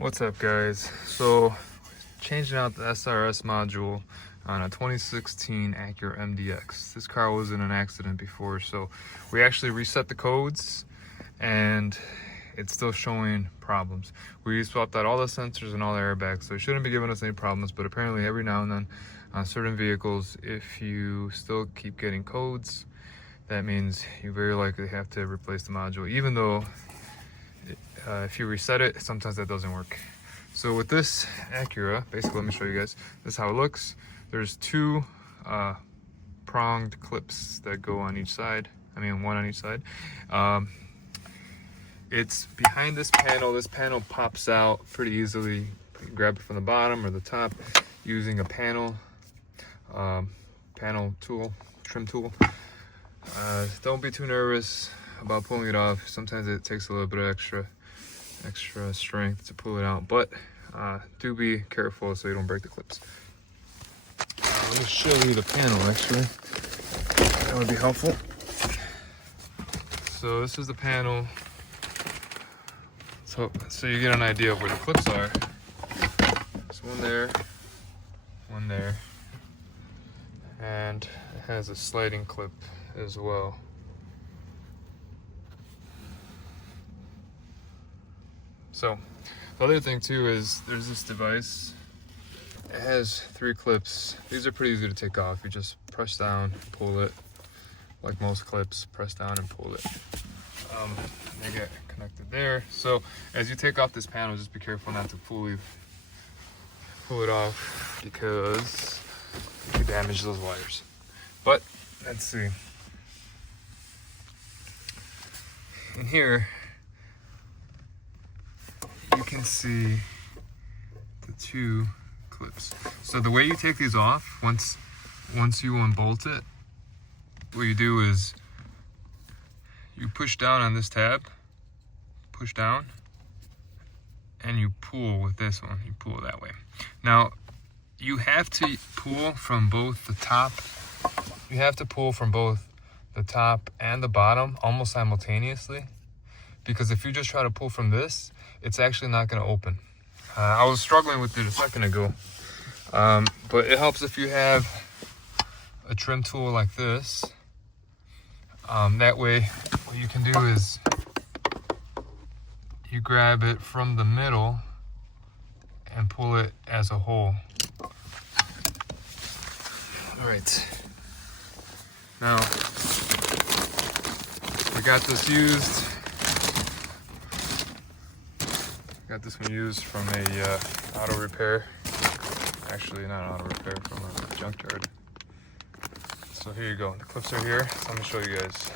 What's up, guys? So changing out the SRS module on a 2016 Acura MDX. This car was in an accident before, so we actually reset the codes and it's still showing problems. We swapped out all the sensors and all the airbags, so it shouldn't be giving us any problems, but apparently every now and then on certain vehicles, if you still keep getting codes, that means you very likely have to replace the module, even though if you reset it, sometimes that doesn't work. So with this Acura, basically, let me show you guys. This is how it looks. There's two pronged clips that go on each side. I mean, one on each side. It's behind this panel. This panel pops out pretty easily. You can grab it from the bottom or the top using a panel tool, trim tool. Don't be too nervous about pulling it off. Sometimes it takes a little bit of extra strength to pull it out, but do be careful so you don't break the clips. Let me show you the panel, actually. That would be helpful. So this is the panel. So you get an idea of where the clips are. There's one there, and it has a sliding clip as well. So the other thing too is there's this device. It has 3 clips. These are pretty easy to take off. You just press down, pull it, like most clips, press down and pull it. They get connected there. So as you take off this panel, just be careful not to fully pull it off because you can damage those wires. But let's see. In here, you can see the 2 clips. So the way you take these off, once you unbolt it, what you do is you push down on this tab, push down, and you pull with this one. You pull that way. Now, you have to pull from both the top. You have to pull from both the top and the bottom almost simultaneously, because if you just try to pull from this, it's actually not going to open. I was struggling with it a second ago, but it helps if you have a trim tool like this. That way, what you can do is you grab it from the middle and pull it as a whole. All right. Now, I got this used. Got this one used from a auto repair. Actually, not auto repair, from a junkyard. So here you go. The clips are here. So let me show you guys.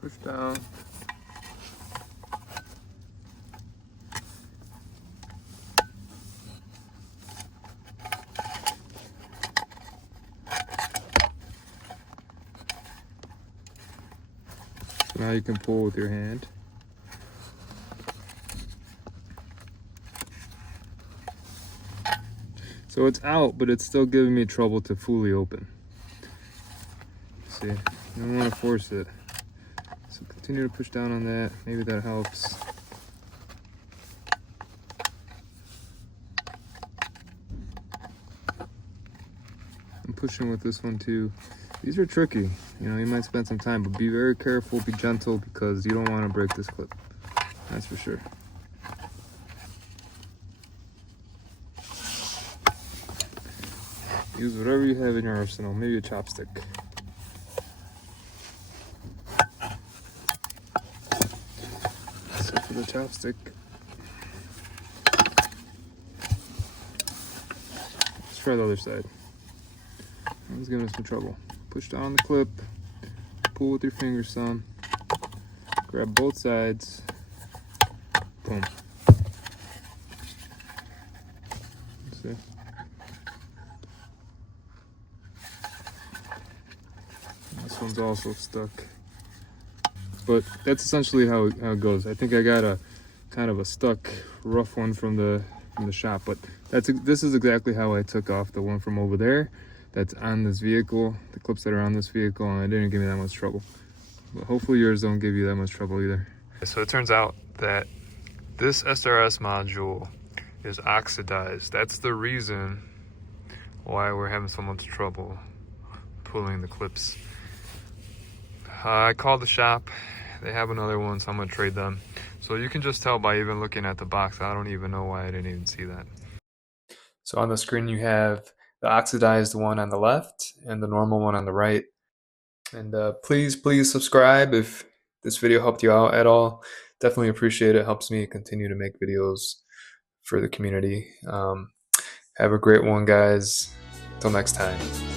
Push down. So now you can pull with your hand. So it's out, but it's still giving me trouble to fully open. See, you don't want to force it. So continue to push down on that. Maybe that helps. I'm pushing with this one too. These are tricky. You know, you might spend some time, but be very careful, be gentle, because you don't want to break this clip. That's for sure. Use whatever you have in your arsenal, maybe a chopstick. So for the chopstick, let's try the other side. That one's giving us some trouble. Push down the clip, pull with your fingers some, grab both sides, boom. See? This one's also stuck, but that's essentially how it goes. I think I got a kind of a stuck, rough one from the shop, but this is exactly how I took off the one from over there. That's on this vehicle, the clips that are on this vehicle, and it didn't give me that much trouble. But hopefully yours don't give you that much trouble either. So it turns out that this SRS module is oxidized. That's the reason why we're having so much trouble pulling the clips. I called the shop. They have another one, so I'm gonna trade them. So you can just tell by even looking at the box. I don't even know why I didn't even see that. So on the screen you have the oxidized one on the left and the normal one on the right. And please subscribe if this video helped you out at all. Definitely appreciate it. Helps me continue to make videos for the community. Have a great one, guys. Till next time.